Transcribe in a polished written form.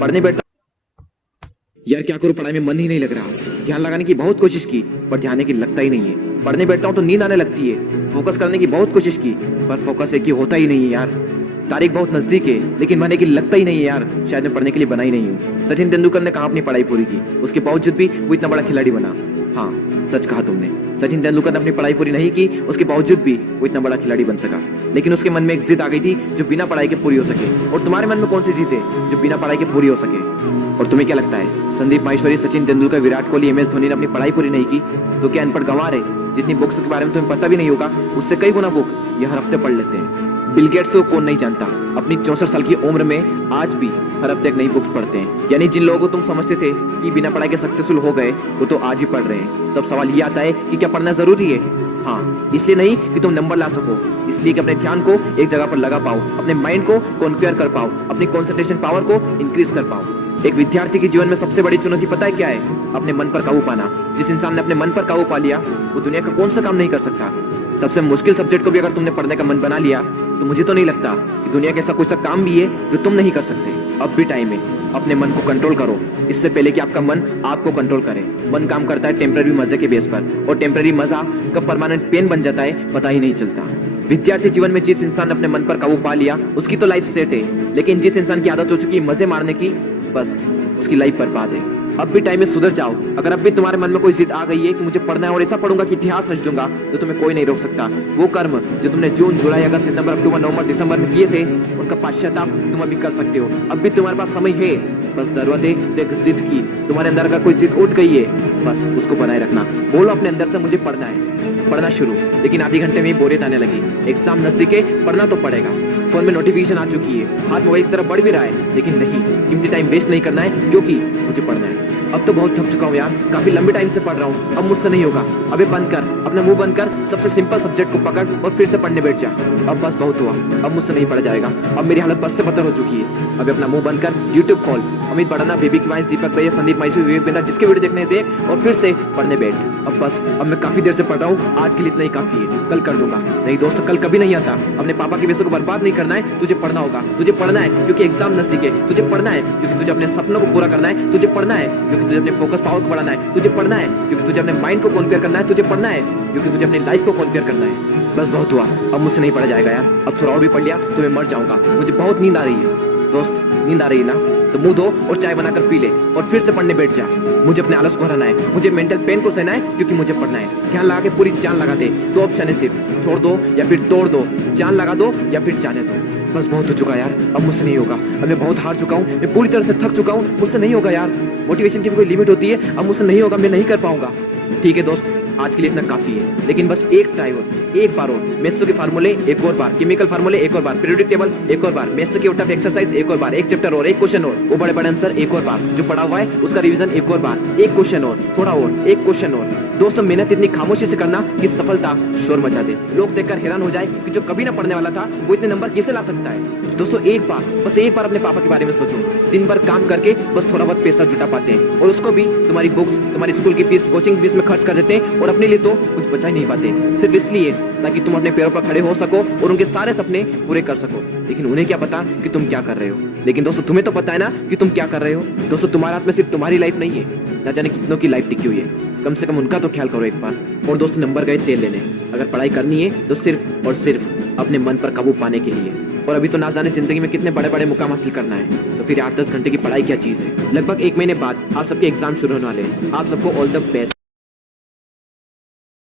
पढ़ने बैठता यार क्या करूं, पढ़ाई में मन ही नहीं लग रहा। ध्यान लगाने की बहुत कोशिश की पर ध्यान की लगता ही नहीं है। पढ़ने बैठता हूं तो नींद आने लगती है। फोकस करने की बहुत कोशिश की पर फोकस एक ही होता ही नहीं है यार। तारीख बहुत नजदीक है लेकिन मन की लगता ही नहीं है यार। शायद मैं पढ़ने के लिए बना ही नहीं हूँ। सचिन तेंदुलकर ने कहाँ अपनी पढ़ाई पूरी की, उसके बावजूद भी वो इतना बड़ा खिलाड़ी बना। हाँ सच कहा तुमने, सचिन तेंदुलकर ने अपनी पढ़ाई पूरी नहीं की, उसके बावजूद भी वो इतना बड़ा खिलाड़ी बन सका। लेकिन उसके मन में एक जिद आ गई थी जो बिना पढ़ाई के पूरी हो सके। और तुम्हारे मन में कौन सी जिद है जो बिना पढ़ाई के पूरी हो सके? और तुम्हें क्या लगता है संदीप माहेश्वरी, सचिन तेंदुलकर, विराट कोहली, MS धोनी ने अपनी पढ़ाई पूरी नहीं की तो क्या अनपढ़ गंवार है? जितनी बुक्स के बारे में तुम्हें पता भी नहीं होगा उससे कई गुना बुक ये हर हफ्ते पढ़ लेते हैं। बिल गेट्स को कौन नहीं जानता, अपनी 64 साल की उम्र में आज भी हर हफ्ते एक नई बुक्स पढ़ते हैं। यानी जिन लोगों को तुम समझते थे कि बिना पढ़ाई के सक्सेसफुल हो गए वो तो आज भी पढ़ रहे हैं। तो अब सवाल ये आता है कि क्या पढ़ना जरूरी है? हाँ, इसलिए नहीं कि तुम नंबर ला सको, इसलिए कि अपने ध्यान को एक जगह पर लगा पाओ, अपने माइंड को कॉन्क्वेयर कर पाओ, अपनी कंसंट्रेशन पावर को इंक्रीज कर पाओ। एक विद्यार्थी के जीवन में सबसे बड़ी चुनौती पता है क्या है? अपने मन पर काबू पाना। जिस इंसान ने अपने मन पर काबू पा लिया वो दुनिया का कौन सा काम नहीं कर सकता। सबसे मुश्किल सब्जेक्ट को भी अगर तुमने पढ़ने का मन बना लिया तो मुझे तो नहीं लगता कि दुनिया का ऐसा कोई सा काम भी है जो तुम नहीं कर सकते। अब भी टाइम है, अपने मन को कंट्रोल करो इससे पहले कि आपका मन आपको कंट्रोल करे। मन काम करता है टेम्पररी मजे के बेस पर और टेम्पररी मजा कब परमानेंट पेन बन जाता है पता ही नहीं चलता। विद्यार्थी जीवन में जिस इंसान ने अपने मन पर काबू पा लिया उसकी तो लाइफ सेट है, लेकिन जिस इंसान की आदत हो चुकी है मजे मारने की, बस उसकी लाइफ बर्बाद है। अब भी टाइम में सुधर जाओ। अगर अब भी तुम्हारे मन में कोई जिद आ गई है कि मुझे पढ़ना है और ऐसा पढ़ूंगा कि इतिहास रच दूंगा तो तुम्हें कोई नहीं रोक सकता। वो कर्म जो तुमने जून, जुलाई, अगस्त, सितंबर, अक्टूबर, नवंबर, दिसंबर में किए थे उनका पश्चाताप तुम अभी कर सकते हो। अब भी तुम्हारे पास समय है, बस जरूरत है तो एक जिद की। तुम्हारे अंदर अगर कोई जिद उठ गई है बस उसको बनाए रखना। बोलो अपने अंदर से मुझे पढ़ना है, पढ़ना शुरू। लेकिन आधे घंटे में ही बोरियत आने लगी। एग्जाम नजदीक है, पढ़ना तो पड़ेगा। फोन में नोटिफिकेशन आ चुकी है, हाथ मोबाइल की तरफ बढ़ भी रहा है, लेकिन नहीं, कीमती टाइम वेस्ट नहीं करना है क्योंकि मुझे पढ़ना है। अब तो बहुत थक चुका हूँ यार, काफी लंबे टाइम से पढ़ रहा हूँ, अब मुझसे नहीं होगा। अबे बंद कर, अपना मुंह बंद कर, सबसे सिंपल सब्जेक्ट को पकड़ और फिर से पढ़ने बैठ जा। अब बस बहुत हुआ, अब मुझसे नहीं पढ़ा जाएगा। अब मेरी हालत बस से बदतर हो चुकी है। अब अपना मुंह बंद कर, यूट्यूब खोल, अमित बड़ाना, बेबी की वाइस, दीपक भैया, संदीप माहेश्वरी, विवेक बिंदा, जिसके वीडियो देखने देख और फिर से पढ़ने बैठ। अब बस, अब मैं काफी देर से पढ़ रहा हूँ, आज के लिए इतना ही काफी है, कल कर लूंगा। नहीं दोस्त, कल कभी नहीं आता। अपने पापा के पैसे को बर्बाद नहीं करना है, तुझे पढ़ना होगा। तुझे पढ़ना है क्योंकि एग्जाम नजदीक है, तुझे पढ़ना है क्योंकि तुझे अपने सपनों को पूरा करना है, तुझे पढ़ना है क्योंकि तुझे अपने फोकस पावर को बढ़ाना है, तुझे पढ़ना है क्योंकि तुझे अपने माइंड को कॉन्क्वेयर करना है, तुझे पढ़ना है क्योंकि तुझे अपनी लाइफ को कॉन्क्वेयर करना है। बस बहुत हुआ, अब मुझसे नहीं पढ़ा जाएगा यार। अब थोड़ा और भी पढ़ लिया तो मैं मर जाऊंगा। मुझे बहुत नींद आ रही है। दोस्त नींद आ रही है ना, तो मुंह धो और चाय बनाकर पी ले और फिर से पढ़ने बैठ जा। मुझे अपने आलस को हराना है, मुझे मेंटल पेन को सहना है क्योंकि मुझे पढ़ना है। ध्यान लगा के पूरी जान लगा दे। दो ऑप्शन है सिर्फ, छोड़ दो या फिर तोड़ दो, जान लगा दो या फिर जाने दो। बस बहुत हो चुका यार, अब मुझसे नहीं होगा। अब मैं बहुत हार चुका हूँ, मैं पूरी तरह से थक चुका हूँ, मुझसे नहीं होगा यार। मोटिवेशन की भी कोई लिमिट होती है, अब मुझसे नहीं होगा, मैं नहीं कर पाऊंगा। ठीक है दोस्त, आज के लिए इतना काफी है, लेकिन बस एक ट्राई और, एक बार और। मैथ्स के फार्मूले एक और बार, केमिकल फार्मूले एक और बार, पीरियोडिक टेबल एक और बार, मैथ्स के टफ एक्सरसाइज एक और बार, एक चैप्टर और, एक क्वेश्चन और, वो बड़े बड़े आंसर एक और बार, जो पढ़ा हुआ है उसका रिवीजन एक और बार, एक क्वेश्चन और, थोड़ा और, एक क्वेश्चन और। दोस्तों मेहनत इतनी खामोशी से करना कि सफलता शोर मचा दे, लोग देखकर हैरान हो जाए कि जो कभी ना पढ़ने वाला था वो इतने नंबर कैसे ला सकता है। दोस्तों एक बार, बस एक बार अपने पापा के बारे में सोचो। दिन भर काम करके बस थोड़ा बहुत पैसा जुटा पाते हैं और उसको भी तुम्हारी बुक्स, तुम्हारी स्कूल की फीस, कोचिंग फीस में खर्च कर देते हैं और अपने लिए तो कुछ बचा ही नहीं पाते, सिर्फ इसलिए ताकि तुम अपने पैरों पर खड़े हो सको और उनके सारे सपने पूरे कर सको। लेकिन उन्हें क्या पता कि तुम क्या कर रहे हो। लेकिन दोस्तों तुम्हें तो पता है ना कि तुम क्या कर रहे हो। दोस्तों तुम्हारे हाथ में सिर्फ तुम्हारी लाइफ नहीं है, ना जाने कितनों की लाइफ टिकी हुई है। कम से कम उनका तो ख्याल करो एक बार। और दोस्तों नंबर गए तेल लेने, अगर पढ़ाई करनी है तो सिर्फ और सिर्फ अपने मन पर काबू पाने के लिए। और अभी तो ना जाने जिंदगी में कितने बड़े बड़े मुकाम हासिल करना है, तो फिर 8-10 घंटे की पढ़ाई क्या चीज़ है। लगभग 1 महीने बाद आप सबके एग्जाम शुरू होने वाले हैं। आप सबको ऑल द बेस्ट।